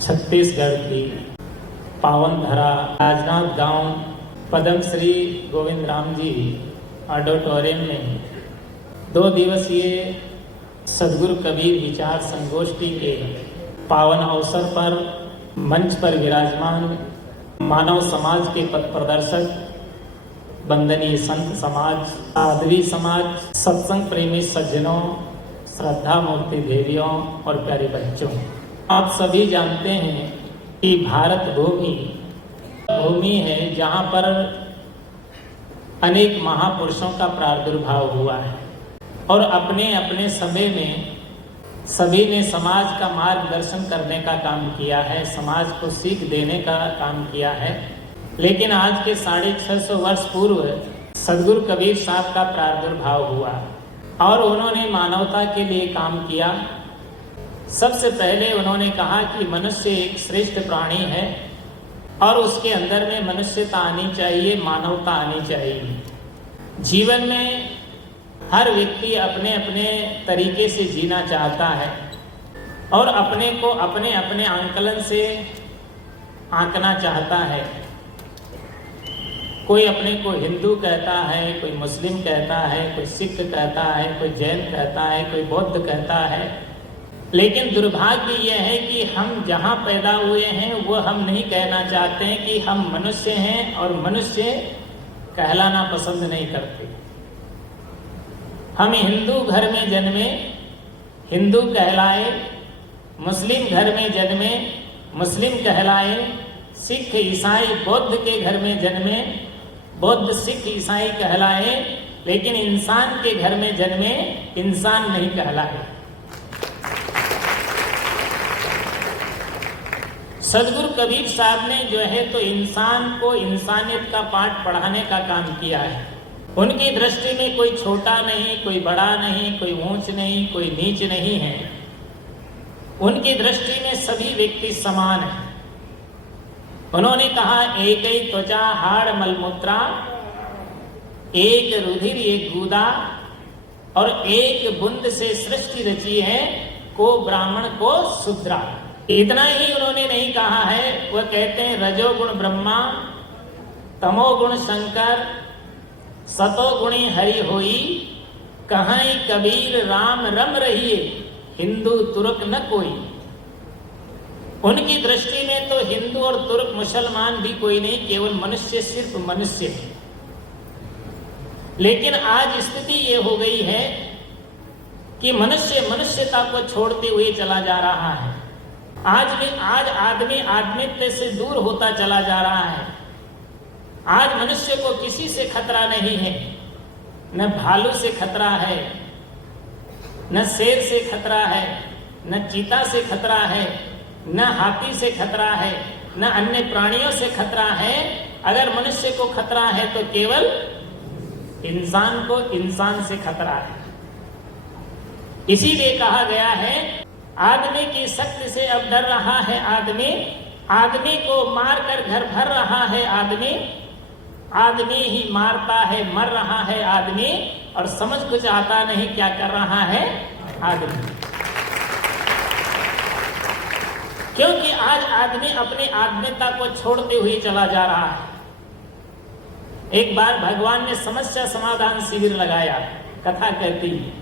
छत्तीसगढ़ की पावन धरा राजनाथ गांव पद्म श्री गोविंद राम जी ऑडिटोरियम में 2 दिवसीय सदगुरु कबीर विचार संगोष्ठी के पावन अवसर पर मंच पर विराजमान मानव समाज के पथ प्रदर्शक, वंदनीय संत समाज, साध्वी समाज, सत्संग प्रेमी सज्जनों, श्रद्धा मूर्ति देवियों और प्यारे बच्चों, आप सभी जानते हैं कि भारत भूमि है जहाँ पर अनेक महापुरुषों का प्रादुर्भाव हुआ है और अपने अपने समय में सभी ने समाज का मार्गदर्शन करने का काम किया है, समाज को सीख देने का काम किया है। लेकिन आज के 650 वर्ष पूर्व सदगुरु कबीर साहब का प्रादुर्भाव हुआ और उन्होंने मानवता के लिए काम किया। सबसे पहले उन्होंने कहा कि मनुष्य एक श्रेष्ठ प्राणी है और उसके अंदर में मनुष्यता आनी चाहिए, मानवता आनी चाहिए। जीवन में हर व्यक्ति अपने अपने तरीके से जीना चाहता है और अपने को अपने अपने आंकलन से आंकना चाहता है। कोई अपने को हिंदू कहता है, कोई मुस्लिम कहता है, कोई सिख कहता है, कोई जैन कहता है, कोई बौद्ध कहता है। लेकिन दुर्भाग्य यह है कि हम जहाँ पैदा हुए हैं वो हम नहीं कहना चाहते हैं कि हम मनुष्य हैं और मनुष्य कहलाना पसंद नहीं करते। हम हिंदू घर में जन्मे, हिंदू कहलाए, मुस्लिम घर में जन्मे, मुस्लिम कहलाए, सिख ईसाई बौद्ध के घर में जन्मे, बौद्ध सिख ईसाई कहलाए, लेकिन इंसान के घर में जन्मे इंसान नहीं कहलाए। सदगुरु कबीर साहब ने जो है तो इंसान को इंसानियत का पाठ पढ़ाने का काम किया है। उनकी दृष्टि में कोई छोटा नहीं, कोई बड़ा नहीं, कोई ऊंच नहीं, कोई नीच नहीं है। उनकी दृष्टि में सभी व्यक्ति समान हैं। उन्होंने कहा, एक ही त्वचा हाड़ मलमूत्रा, एक रुधिर एक गूदा और एक बूंद से सृष्टि रची है, को ब्राह्मण को शूद्रा। इतना ही उन्होंने नहीं कहा है, वह कहते हैं रजोगुण ब्रह्मा, तमोगुण शंकर, सतोगुणी हरि होई, कहाई कबीर राम रम रहिए, हिंदू तुर्क न कोई। उनकी दृष्टि में तो हिंदू और तुर्क मुसलमान भी कोई नहीं, केवल मनुष्य सिर्फ मनुष्य है। लेकिन आज स्थिति ये हो गई है कि मनुष्य मनुष्यता को छोड़ते हुए चला जा रहा है। आज आदमी आदमित्व से दूर होता चला जा रहा है। आज मनुष्य को किसी से खतरा नहीं है, न भालू से खतरा है, न शेर से खतरा है, न चीता से खतरा है, न हाथी से खतरा है, न अन्य प्राणियों से खतरा है। अगर मनुष्य को खतरा है तो केवल इंसान को इंसान से खतरा है। इसीलिए कहा गया है, आदमी की शक्ति से अब डर रहा है आदमी, आदमी को मारकर घर भर रहा है आदमी, आदमी ही मारता है, मर रहा है आदमी, और समझ कुछ आता नहीं क्या कर रहा है आदमी। क्योंकि आज आदमी अपनी आत्मीयता को छोड़ते हुए चला जा रहा है। एक बार भगवान ने समस्या समाधान शिविर लगाया, कथा कहती है।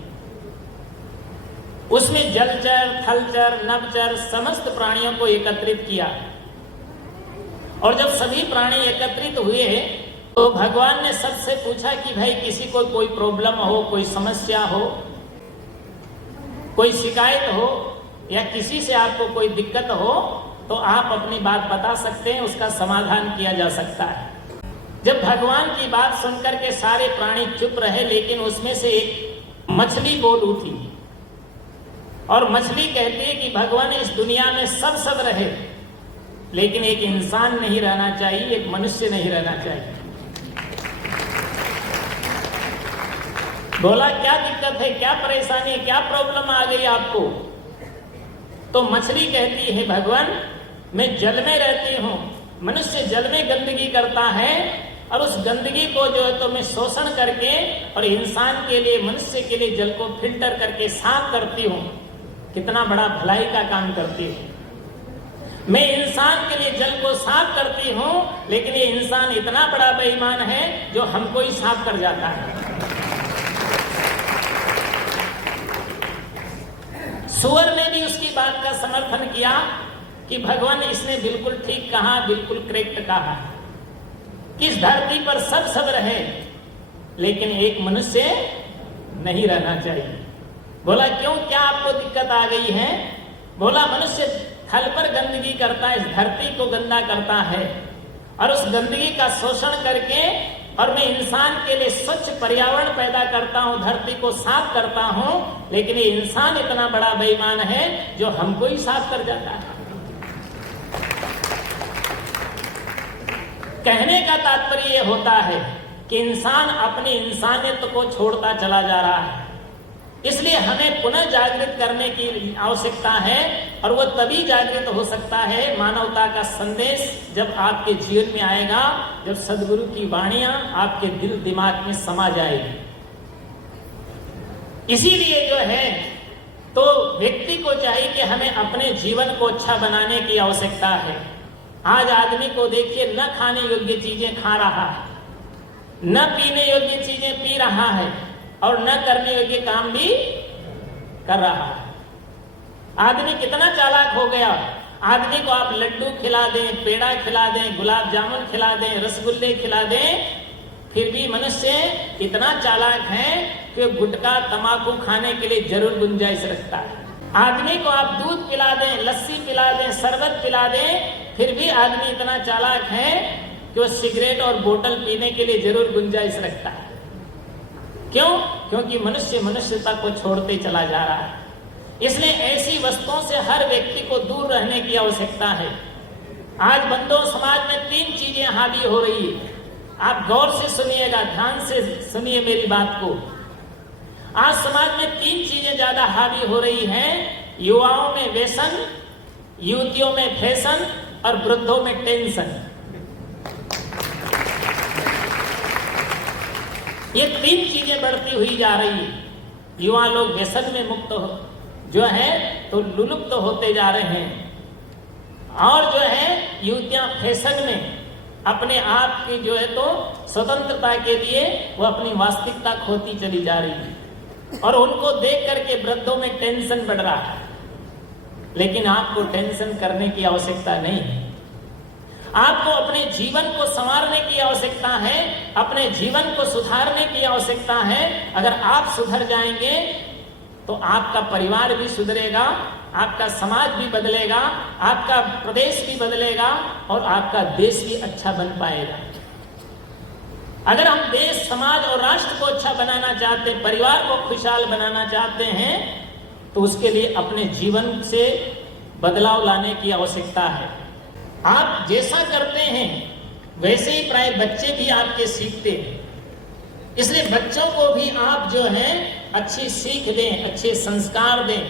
उसमें जलचर, थलचर, नभचर समस्त प्राणियों को एकत्रित किया और जब सभी प्राणी एकत्रित हुए तो भगवान ने सबसे पूछा कि भाई किसी को कोई प्रॉब्लम हो, कोई समस्या हो, कोई शिकायत हो या किसी से आपको कोई दिक्कत हो तो आप अपनी बात बता सकते हैं, उसका समाधान किया जा सकता है। जब भगवान की बात सुनकर के सारे प्राणी चुप रहे, लेकिन उसमें से एक मछली बोल उठी और मछली कहती है कि भगवान इस दुनिया में सब रहे, लेकिन एक इंसान नहीं रहना चाहिए, एक मनुष्य नहीं रहना चाहिए। बोला क्या दिक्कत है, क्या परेशानी है, क्या प्रॉब्लम आ गई आपको? तो मछली कहती है भगवान मैं जल में रहती हूँ, मनुष्य जल में गंदगी करता है और उस गंदगी को जो है तो मैं शोषण करके और इंसान के लिए, मनुष्य के लिए जल को फिल्टर करके साफ करती हूँ। कितना बड़ा भलाई का काम करती है। मैं इंसान के लिए जल को साफ करती हूं, लेकिन ये इंसान इतना बड़ा बेईमान है जो हमको ही साफ कर जाता है। सुअर ने भी उसकी बात का समर्थन किया कि भगवान इसने बिल्कुल ठीक कहा, बिल्कुल करेक्ट कहा। इस धरती पर सब रहे, लेकिन एक मनुष्य नहीं रहना चाहिए। बोला क्यों, क्या आपको दिक्कत आ गई है? बोला मनुष्य थल पर गंदगी करता है, इस धरती को गंदा करता है, और उस गंदगी का शोषण करके और मैं इंसान के लिए स्वच्छ पर्यावरण पैदा करता हूं, धरती को साफ करता हूं, लेकिन ये इंसान इतना बड़ा बेईमान है जो हमको ही साफ कर जाता है। कहने का तात्पर्य यह होता है कि इंसान अपनी इंसानियत को छोड़ता चला जा रहा है। इसलिए हमें पुनः जागृत करने की आवश्यकता है, और वह तभी जागृत हो सकता है मानवता का संदेश जब आपके जीवन में आएगा, जब सदगुरु की वाणियां आपके दिल दिमाग में समा जाएगी। इसीलिए जो है तो व्यक्ति को चाहिए कि हमें अपने जीवन को अच्छा बनाने की आवश्यकता है। आज आदमी को देखिए, न खाने योग्य चीजें खा रहा है, न पीने योग्य चीजें पी रहा है, और न करने योग्य काम भी कर रहा है। आदमी कितना चालाक हो गया। आदमी को आप लड्डू खिला दें, पेड़ा खिला दें, गुलाब जामुन खिला दें, रसगुल्ले खिला दें, फिर भी मनुष्य इतना चालाक है कि गुटखा तंबाकू खाने के लिए जरूर गुंजाइश रखता है। आदमी को आप दूध पिला दें, लस्सी पिला दें, शरबत पिला दें, फिर भी आदमी इतना चालाक है कि वो सिगरेट और बोतल पीने के लिए जरूर गुंजाइश रखता है। क्यों? क्योंकि मनुष्य मनुष्यता को छोड़ते चला जा रहा है। इसलिए ऐसी वस्तुओं से हर व्यक्ति को दूर रहने की आवश्यकता है। आज बंधुओं, समाज में 3 चीजें हावी हो रही है। आप गौर से सुनिएगा, ध्यान से सुनिए मेरी बात को। आज समाज में 3 चीजें ज्यादा हावी हो रही हैं। युवाओं में व्यसन, युवतियों में फैशन, और वृद्धों में टेंशन। ये 3 चीजें बढ़ती हुई जा रही है। युवा लोग व्यसन में मुक्त हो जो है तो लुलुप्त होते जा रहे हैं, और जो है युवतियां फैशन में अपने आप की जो है तो स्वतंत्रता के लिए वो अपनी वास्तविकता खोती चली जा रही है, और उनको देख करके वृद्धों में टेंशन बढ़ रहा है। लेकिन आपको टेंशन करने की आवश्यकता नहीं है। आपको अपने जीवन को संवारने की आवश्यकता है, अपने जीवन को सुधारने की आवश्यकता है। अगर आप सुधर जाएंगे तो आपका परिवार भी सुधरेगा, आपका समाज भी बदलेगा, आपका प्रदेश भी बदलेगा, और आपका देश भी अच्छा बन पाएगा। अगर हम देश, समाज और राष्ट्र को अच्छा बनाना चाहते हैं, परिवार को खुशहाल बनाना चाहते हैं, तो उसके लिए अपने जीवन से बदलाव लाने की आवश्यकता है। आप जैसा करते हैं वैसे ही प्राय बच्चे भी आपके सीखते हैं। इसलिए बच्चों को भी आप जो है अच्छी सीख दें, अच्छे संस्कार दें,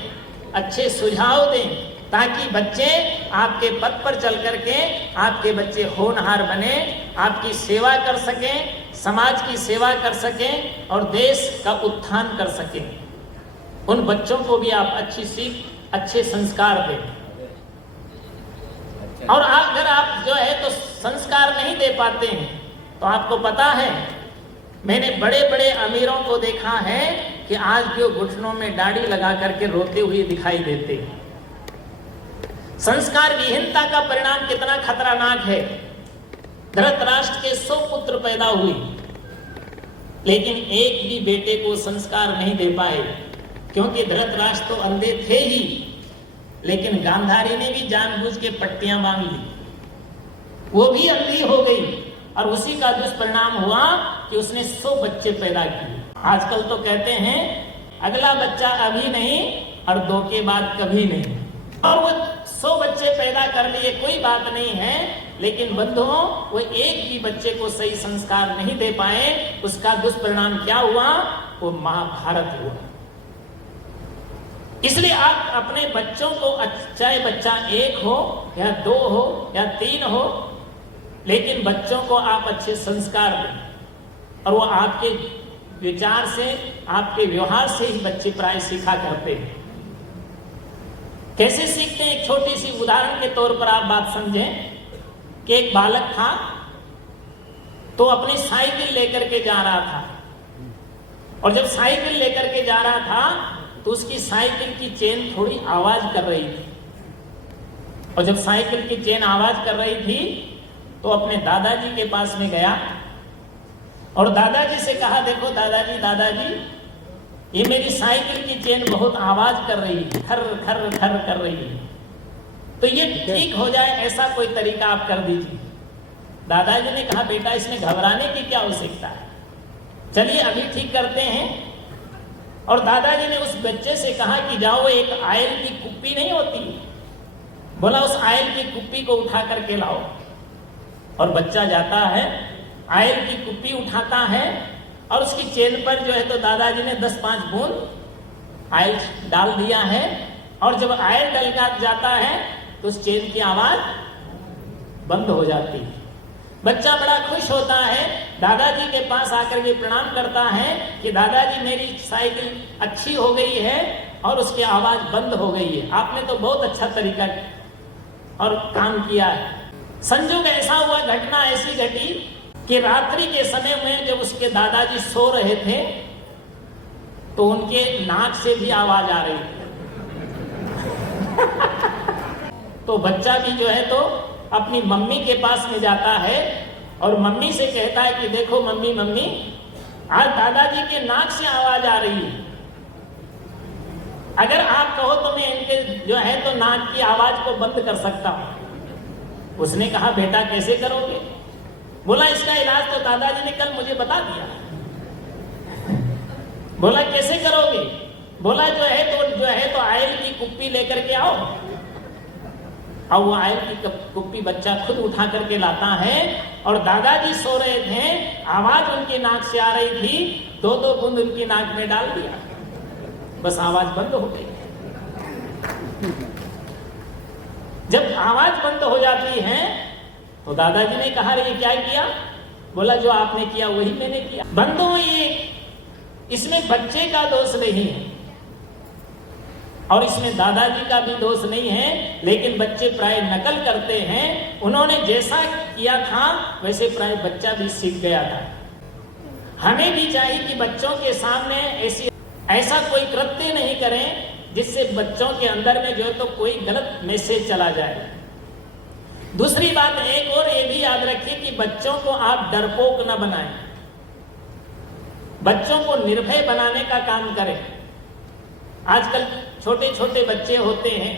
अच्छे सुझाव दें, ताकि बच्चे आपके पथ पर चल करके आपके बच्चे होनहार बने, आपकी सेवा कर सकें, समाज की सेवा कर सकें, और देश का उत्थान कर सकें। उन बच्चों को भी आप अच्छी सीख, अच्छे संस्कार दें। और अगर आप जो है तो संस्कार नहीं दे पाते हैं, तो आपको पता है, मैंने बड़े बड़े अमीरों को देखा है कि आज भी वो घुटनों में दाढ़ी लगा करके रोते हुए दिखाई देते हैं। संस्कार विहीनता का परिणाम कितना खतरनाक है। धृतराष्ट्र के 100 पुत्र पैदा हुए, लेकिन एक भी बेटे को संस्कार नहीं दे पाए, क्योंकि धृतराष्ट्र तो अंधे थे ही, लेकिन गांधारी ने भी जानबूझ के पट्टियां बांध ली, वो भी अंधी हो गई, और उसी का दुष्परिणाम हुआ कि उसने 100 बच्चे पैदा किए। आजकल तो कहते हैं अगला बच्चा अभी नहीं और 2 के बाद कभी नहीं, और वो 100 बच्चे पैदा कर लिए, कोई बात नहीं है, लेकिन बंधुओं वो एक भी बच्चे को सही संस्कार नहीं दे पाए। उसका दुष्परिणाम क्या हुआ? वो महाभारत हुआ। इसलिए आप अपने बच्चों को, चाहे बच्चा 1 हो या 2 हो या 3 हो, लेकिन बच्चों को आप अच्छे संस्कार दें, और वो आपके विचार से, आपके व्यवहार से ही बच्चे प्राय सीखा करते हैं। कैसे सीखते हैं? एक छोटी सी उदाहरण के तौर पर आप बात समझें कि एक बालक था तो अपनी साइकिल लेकर के जा रहा था, और जब साइकिल लेकर के जा रहा था तो उसकी साइकिल की चेन थोड़ी आवाज कर रही थी, और जब साइकिल की चेन आवाज कर रही थी तो अपने दादाजी के पास में गया और दादाजी से कहा, देखो दादाजी, दादाजी, ये मेरी साइकिल की चेन बहुत आवाज कर रही है, खर खर खर कर रही है, तो ये ठीक हो जाए ऐसा कोई तरीका आप कर दीजिए। दादाजी ने कहा, बेटा इसमें घबराने की क्या आवश्यकता है, चलिए अभी ठीक करते हैं। और दादाजी ने उस बच्चे से कहा कि जाओ, एक आयल की कुप्पी नहीं होती, बोला उस आयल की कुप्पी को उठा करके लाओ। और बच्चा जाता है, आयल की कुप्पी उठाता है और उसकी चेन पर जो है तो दादाजी ने 10-5 बूंद आयल डाल दिया है, और जब आयल डल जाता है तो उस चेन की आवाज बंद हो जाती है। बच्चा बड़ा खुश होता है, दादाजी के पास आकर के प्रणाम करता है कि दादाजी मेरी साइकिल अच्छी हो गई है और उसकी आवाज बंद हो गई है, आपने तो बहुत अच्छा तरीका और काम किया है। संजोग ऐसा हुआ, घटना ऐसी घटी कि रात्रि के समय में जब उसके दादाजी सो रहे थे तो उनके नाक से भी आवाज आ रही थी। तो बच्चा भी जो है तो अपनी मम्मी के पास में जाता है और मम्मी से कहता है कि देखो मम्मी, मम्मी, आज दादाजी के नाक से आवाज आ रही है, अगर आप कहो तो मैं इनके जो है तो नाक की आवाज को बंद कर सकता हूं। उसने कहा, बेटा कैसे करोगे? बोला इसका इलाज तो दादाजी ने कल मुझे बता दिया। बोला कैसे करोगे? बोला जो है तो आयल की कुप्पी लेकर के आओ। अब वो आयल की कुप्पी बच्चा खुद उठा करके लाता है और दादाजी सो रहे थे, आवाज उनकी नाक से आ रही थी, 2-2 बूंद उनकी नाक में डाल दिया, बस आवाज बंद हो गई। जब आवाज बंद हो जाती है तो दादाजी ने कहा, ये क्या किया? बोला जो आपने किया वही मैंने किया। बंदो, ये इसमें बच्चे का दोष नहीं है और इसमें दादाजी का भी दोष नहीं है, लेकिन बच्चे प्राय नकल करते हैं। उन्होंने जैसा किया था वैसे प्राय बच्चा भी सीख गया था। हमें भी चाहिए कि बच्चों के सामने ऐसा कोई कृत्य नहीं करें जिससे बच्चों के अंदर में जो है तो कोई गलत मैसेज चला जाए। दूसरी बात एक और ये भी याद रखिए कि बच्चों को आप डरपोक न बनाएं, बच्चों को निर्भय बनाने का काम करें। आजकल छोटे छोटे बच्चे होते हैं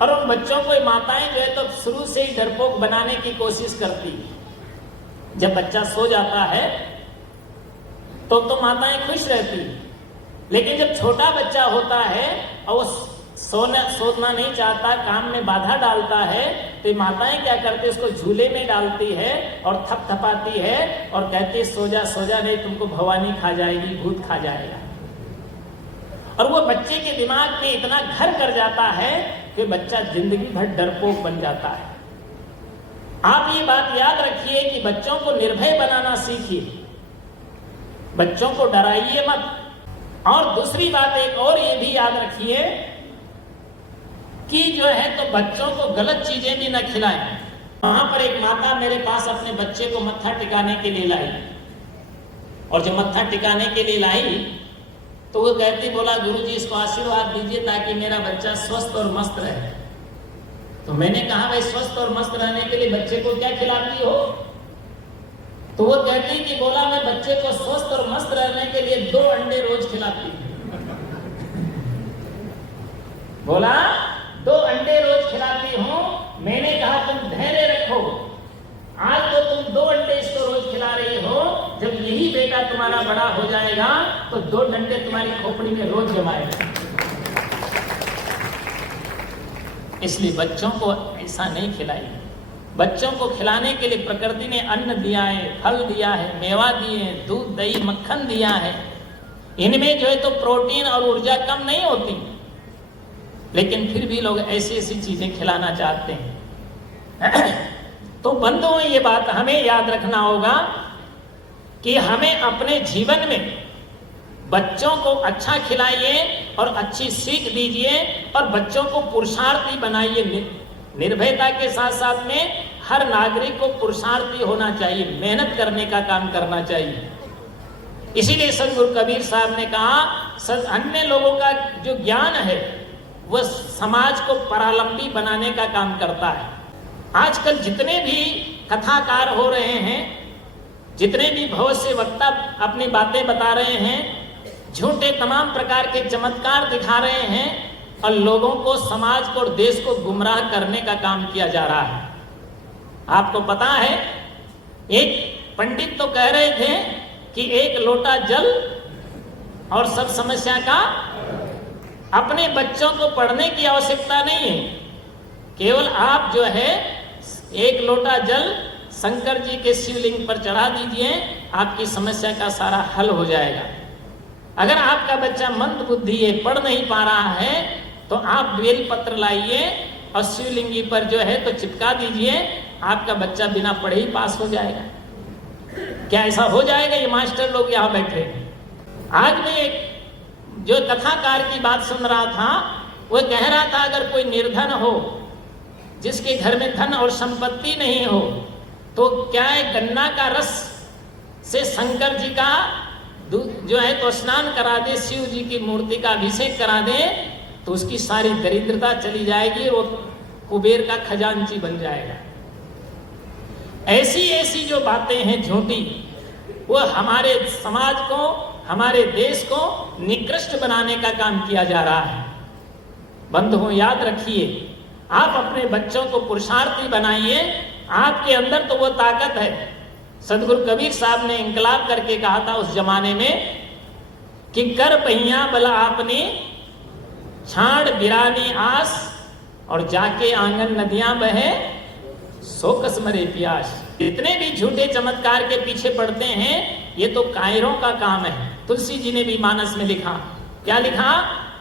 और उन बच्चों को माताएं जो है तो शुरू से ही डरपोक बनाने की कोशिश करती है। जब बच्चा सो जाता है तो माताएं खुश रहती है, लेकिन जब छोटा बच्चा होता है और वो सोना नहीं चाहता, काम में बाधा डालता है, तो माताएं क्या करती है, उसको झूले में डालती है और थपथपाती है और कहती है सो जा सो जा, नहीं तुमको भवानी खा जाएगी, भूत खा जाएगा। और वो बच्चे के दिमाग में इतना घर कर जाता है कि बच्चा जिंदगी भर डरपोक बन जाता है। आप ये बात याद रखिए कि बच्चों को निर्भय बनाना सीखिए, बच्चों को डराइए मत। और दूसरी बात एक और ये भी याद रखिए कि जो है तो बच्चों को गलत चीजें भी न खिलाएं। वहां पर एक माता मेरे पास अपने बच्चे को मत्था टिकाने के लिए लाई, और जब मत्था टिकाने के लिए लाई तो वो कहती, बोला गुरुजी इसको आशीर्वाद दीजिए ताकि मेरा बच्चा स्वस्थ और मस्त रहे। तो मैंने कहा, भाई स्वस्थ और मस्त रहने के लिए बच्चे को क्या खिलाती हो? तो वो कहती कि बोला मैं बच्चे को स्वस्थ और मस्त रहने के लिए 2 अंडे रोज खिलाती हूँ। बोला 2 अंडे रोज खिलाती हूँ। मैंने कहा तुम धैर्य रखो, आज तो तुम 2 अंडे इसको रोज खिला रही हो, जब यही बेटा तुम्हारा बड़ा हो जाएगा तो 2 डंडे तुम्हारी खोपड़ी में रोज जमाएगा। इसलिए बच्चों को ऐसा नहीं खिलाइए। बच्चों को खिलाने के लिए प्रकृति ने अन्न दिया है, फल दिया है, मेवा दिए हैं, दूध दही मक्खन दिया है। इनमें जो है तो प्रोटीन और ऊर्जा कम नहीं होती, लेकिन फिर भी लोग ऐसी ऐसी चीजें खिलाना चाहते हैं। तो बंधुओं, ये बात हमें याद रखना होगा कि हमें अपने जीवन में बच्चों को अच्छा खिलाइए और अच्छी सीख दीजिए और बच्चों को पुरुषार्थी बनाइए। निर्भयता के साथ साथ में हर नागरिक को पुरुषार्थी होना चाहिए, मेहनत करने का काम करना चाहिए। इसीलिए संत गुरु कबीर साहब ने कहा, अन्य लोगों का जो ज्ञान है वह समाज को परालंबी बनाने का काम करता है। आजकल जितने भी कथाकार हो रहे हैं, जितने भी बहुत से वक्ता अपनी बातें बता रहे हैं, झूठे तमाम प्रकार के चमत्कार दिखा रहे हैं और लोगों को, समाज को और देश को गुमराह करने का काम किया जा रहा है। आपको पता है, एक पंडित तो कह रहे थे कि एक लोटा जल और सब समस्या का। अपने बच्चों को पढ़ने की आवश्यकता नहीं है, केवल आप जो है एक लोटा जल शंकर जी के शिवलिंग पर चढ़ा दीजिए, आपकी समस्या का सारा हल हो जाएगा। अगर आपका बच्चा मंद बुद्धि है, पढ़ नहीं पा रहा है, तो आप बेल पत्र लाइए और शिवलिंगी पर जो है तो चिपका दीजिए, आपका बच्चा बिना पढ़े ही पास हो जाएगा। क्या ऐसा हो जाएगा? ये मास्टर लोग यहाँ बैठे। आज मैं एक जो कथाकार की बात सुन रहा था, वो कह रहा था अगर कोई निर्धन हो, जिसके घर में धन और संपत्ति नहीं हो, तो क्या है गन्ना का रस से शंकर जी का जो है तो स्नान करा दे, शिव जी की मूर्ति का अभिषेक करा दे, तो उसकी सारी दरिद्रता चली जाएगी, वो कुबेर का खजांची बन जाएगा। ऐसी ऐसी जो बातें हैं झूठी, वो हमारे समाज को, हमारे देश को निकृष्ट बनाने का काम किया जा रहा है। बंधुओं, याद रखिए, आप अपने बच्चों को पुरुषार्थी बनाइए। आपके अंदर तो वो ताकत है। सदगुरु कबीर साहब ने इंकलाब करके कहा था उस जमाने में कि कर पहिया बला आपने, छाड़ बिरानी आस, और जाके आंगन नदियां बहे, सो कस मरे प्यास। इतने भी झूठे चमत्कार के पीछे पड़ते हैं, ये तो कायरों का काम है। तुलसी जी ने भी मानस में लिखा, क्या लिखा?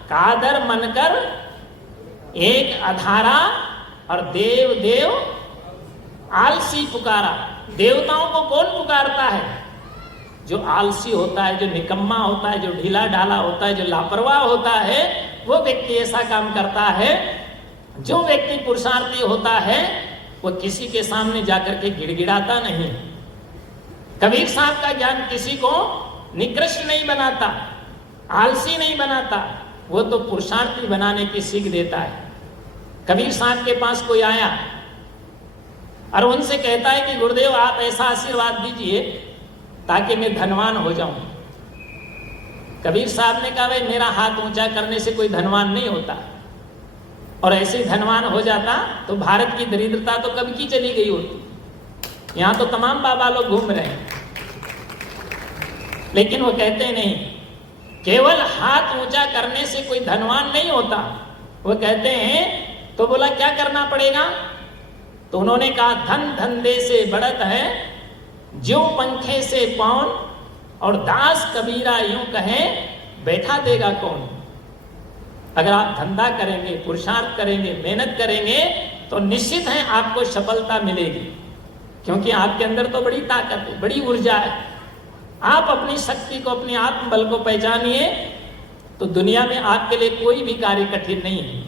कादर मनकर एक अधारा और देव देव आलसी पुकारा। देवताओं को कौन पुकारता है? जो आलसी होता है, जो निकम्मा होता है, जो ढीला ढाला होता है, जो लापरवाह होता है, वो व्यक्ति ऐसा काम करता है। जो व्यक्ति पुरुषार्थी होता है वो किसी के सामने जाकर के गिड़गिड़ाता नहीं। कबीर साहब का ज्ञान किसी को निकृष्ट नहीं बनाता, आलसी नहीं बनाता, वो तो पुरुषार्थी बनाने की सीख देता है। कबीर साहब के पास कोई आया और उनसे कहता है कि गुरुदेव आप ऐसा आशीर्वाद दीजिए ताकि मैं धनवान हो जाऊं। कबीर साहब ने कहा, भाई मेरा हाथ ऊंचा करने से कोई धनवान नहीं होता, और ऐसे धनवान हो जाता तो भारत की दरिद्रता तो कब की चली गई होती। यहाँ तो तमाम बाबा लोग घूम रहे हैं, लेकिन वो कहते नहीं, केवल हाथ ऊंचा करने से कोई धनवान नहीं होता। वो कहते हैं तो बोला क्या करना पड़ेगा? तो उन्होंने कहा, धन धंधे से बढ़त है, ज्यों पंखे से पौन, और दास कबीरा यूं कहे, बैठा देगा कौन। अगर आप धंधा करेंगे, पुरुषार्थ करेंगे, मेहनत करेंगे, तो निश्चित है आपको सफलता मिलेगी, क्योंकि आपके अंदर तो बड़ी ताकत है, बड़ी ऊर्जा है। आप अपनी शक्ति को, अपने आत्मबल को पहचानिए, तो दुनिया में आपके लिए कोई भी कार्य कठिन नहीं है।